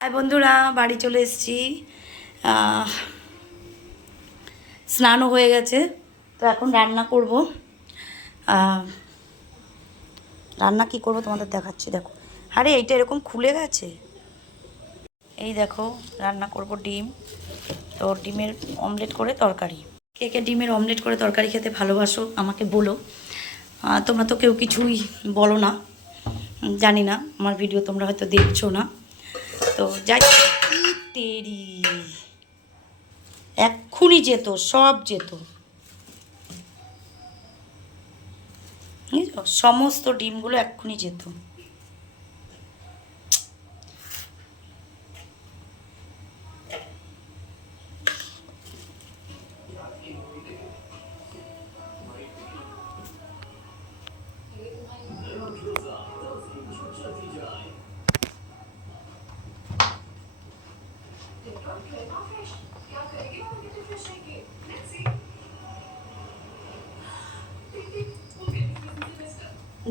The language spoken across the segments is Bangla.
হাই বন্ধুরা, বাড়ি চলে এসেছি। স্নানও হয়ে গেছে, তো এখন রান্না করব। রান্না কি করব তোমাদের দেখাচ্ছি, দেখো। আরে, এইটা এরকম খুলে গেছে? এই দেখো, রান্না করব ডিম। তো ডিমের অমলেট করে তরকারি। কে কে ডিমের অমলেট করে তরকারি খেতে ভালোবাসো, আমাকে বলো। তোমরা তো কেউ কিছুই বলো না। জানি না, আমার ভিডিও তোমরা হয়তো দেখছ না। তো যাই তেরি এক্ষুনি যেত সব যেত? সমস্ত ডিমগুলো এক্ষুনি যেত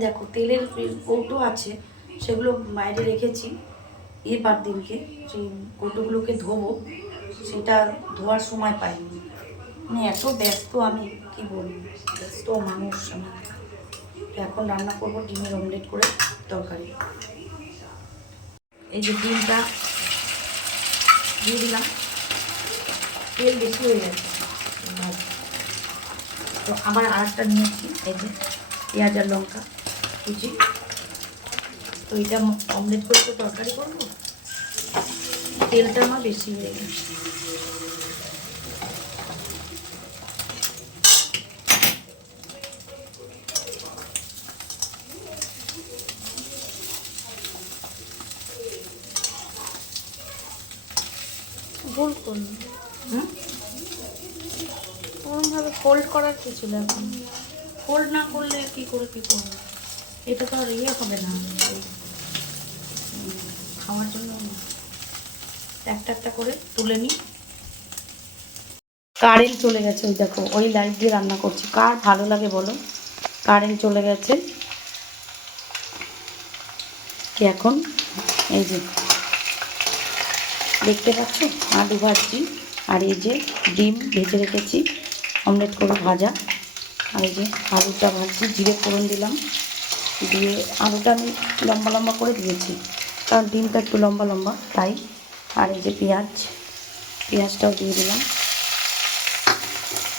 দেখো, তেলের কৌটো আছে, সেগুলো বাইরে রেখেছি, এবার দিনকে সেই কৌটোগুলোকে ধোবো, সেটা ধোয়ার সময় পাইনি। মানে এত ব্যস্ত আমি, কি বলব? ব্যস্ত মানুষ আমি। তো এখন রান্না করব ডিমের অমলেট করে তরকারি। এই যে ডিমটা দিয়ে দিলাম। তেল বেশি হয়ে গেছে। তো আবার আরেকটা নিয়েছি, এই যে পেঁয়াজ আর লঙ্কা। কুচি তো এটা অমলেট করে তরকারি করব? তেলটা আমার বেশি হয়ে গেছে। ভুল হুম? ওরমভাবে ফোল্ড করার কি ছিল ফোল্ড না করলে কি করে কি করব? এটা তো আর ইয়ে হবে না। খাওয়ার জন্য একটা একটা করে তুলে নিই। কারেন্ট চলে গেছে, ওই দেখো, ওই লাইট দিয়ে রান্না করছি। কার ভালো লাগে বলো? কারেন্ট চলে গেছে। এখন? এই যে, দেখতে পাচ্ছ? আলু ভাজছি, আর এই যে ডিম ভেজে রেখেছি, অমলেট করে ভাজা। আর এই যে আলুটা ভাজছি, জিরে ফোড়ন দিলাম। দিয়ে আলুটা আমি লম্বা লম্বা করে দিয়েছি। কারণ ডিমটা একটু লম্বা লম্বা, তাই। আর এই যে পেঁয়াজ, পেঁয়াজটাও দিয়ে দিলাম।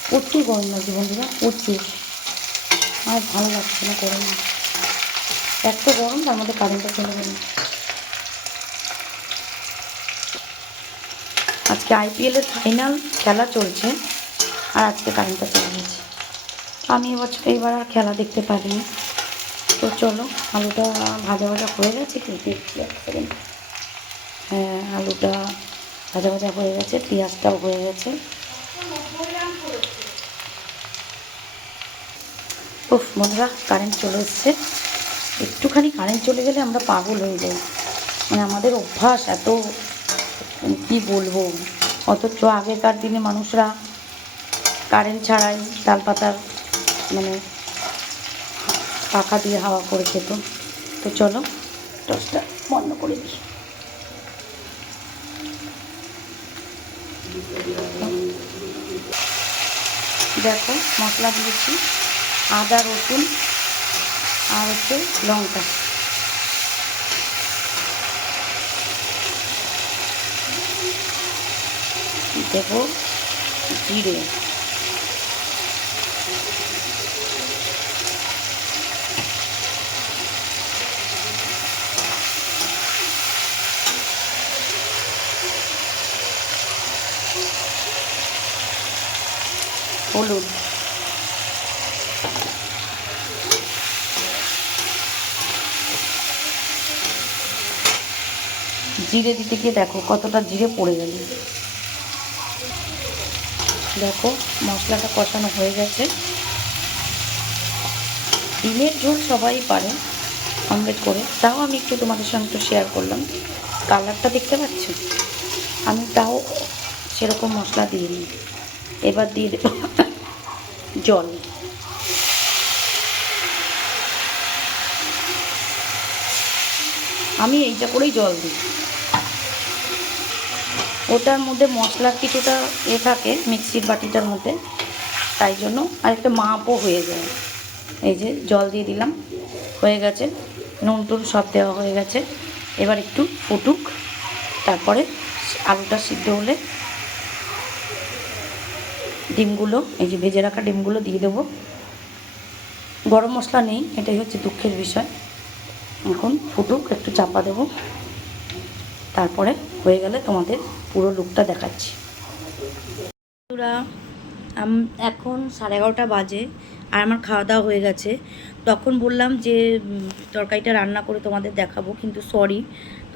প্রচুর গরম লাগছে বন্ধুরা, প্রচুর। আর ভালো লাগছে না গরম। এত গরম, তার মধ্যে কারেন্টটা চলে গেল। আজকে আইপিএলের ফাইনাল খেলা চলছে, আর আজকে কারেন্টটা চলে গেছে। আমি এবছর এইবার আর খেলা দেখতে পারিনি। তো চলো, আলুটা ভাজা ভাজা হয়ে গেছে কি দেখছি হ্যাঁ আলুটা ভাজা ভাজা হয়ে গেছে, পেঁয়াজটাও হয়ে গেছে। উফ, বন্ধুরা কারেন্ট চলে এসছে। একটুখানি কারেন্ট চলে গেলে আমরা পাগল হয়ে যাই। মানে আমাদের অভ্যাস এত, কি বলব? অথচ আগেকার দিনে মানুষরা কারেন্ট ছাড়াই তাল পাতার মানে পাখা দিয়ে হাওয়া করে খেত। তো চলো টসটা বন্ধ করে দিই। দেখো মশলা দিয়েছি আদা রসুন আর হচ্ছে লঙ্কা। দেবো জিরে। হলুদ। জিরে দিতে গিয়ে দেখো কতটা জিরে পড়ে গেল। দেখো মশলাটা কষানো হয়ে গেছে। ডিমের ঝোল সবাই পারে অমলেট করে। তাও আমি একটু তোমাদের সঙ্গে একটু শেয়ার করলাম। কালারটা দেখতে পাচ্ছ? আমি তাও সেরকম মশলা দিইনি। এবার দিয়ে জল আমি এইটা করেই জল দিই। ওটার মধ্যে মশলার কিছুটা এ থাকে মিক্সির বাটিটার মধ্যে, তাই জন্য আর একটা মাপও হয়ে যায়। এই যে জল দিয়ে দিলাম, হয়ে গেছে। নুন টুন সব দেওয়া হয়ে গেছে। এবার একটু ফুটুক, তারপরে আলুটা সিদ্ধ হলে ডিমগুলো, এই যে ভেজে রাখা ডিমগুলো দিয়ে দেবো। গরম মশলা নেই, এটাই হচ্ছে দুঃখের বিষয়। এখন ফুটুক, একটু চাপা দেবো। তারপরে হয়ে গেলে তোমাদের পুরো লুকটা দেখাচ্ছি। এখন সাড়ে এগারোটা বাজে, আর আমার খাওয়া দাওয়া হয়ে গেছে। তখন বললাম যে তরকারিটা রান্না করে তোমাদের দেখাবো, কিন্তু সরি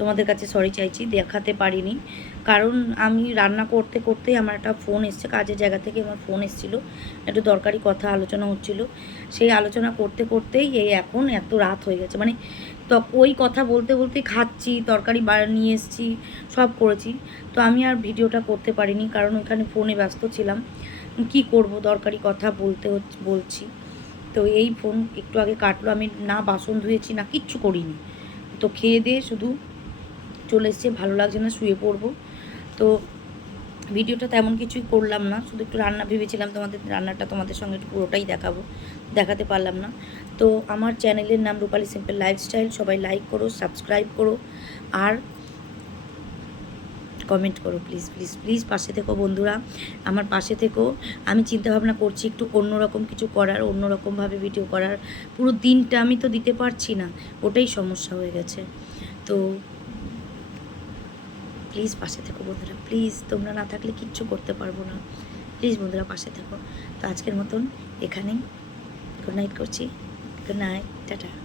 তোমাদের কাছে সরি চাইছি, দেখাতে পারিনি। কারণ আমি রান্না করতে করতেই আমার একটা ফোন এসছে, কাজের জায়গা থেকে আমার ফোন এসেছিল। একটু দরকারি কথা আলোচনা হচ্ছিল। সেই আলোচনা করতে করতেই এই এখন এত রাত হয়ে গেছে। মানে তো ওই কথা বলতে বলতে খাচ্ছি, তরকারি নিয়ে এসেছি, সব করেছি। তো আমি আর ভিডিওটা করতে পারিনি, কারণ ওখানে ফোনে ব্যস্ত ছিলাম। কি করব, দরকারি কথা বলতে বলছি। তো এই ফোন একটু আগে কাটলো। আমি না বাসন ধুয়েছি, না কিচ্ছু করিনি। তো খেয়ে দিয়ে শুধু চলে এসছে, ভালো লাগছে না, শুয়ে পড়ব। তো ভিডিওটা তেমন কিছুই করলাম না, শুধু একটু রান্না ভেবেছিলাম তোমাদের, রান্নাটা তোমাদের সঙ্গে একটু পুরোটাই দেখাবো, দেখাতে পারলাম না। তো আমার চ্যানেলের নাম রূপালী সিম্পল লাইফস্টাইল, সবাই লাইক করো সাবস্ক্রাইব করো, আর কমেন্ট করো প্লিজ প্লিজ প্লিজ পাশে থেকো বন্ধুরা, আমার পাশে থেকো। আমি চিন্তা ভাবনা করছি একটু অন্যরকম কিছু করার অন্যরকমভাবে ভিডিও করার। পুরো দিনটা আমি তো দিতে পারছি না, ওটাই সমস্যা হয়ে গেছে। তো প্লিজ পাশে থেকো বন্ধুরা, প্লিজ তোমরা না থাকলে কিচ্ছু করতে পারব না। প্লিজ বন্ধুরা পাশে থেকো। তো আজকের মতন এখানেই গুড নাইট করছি। Good night tata.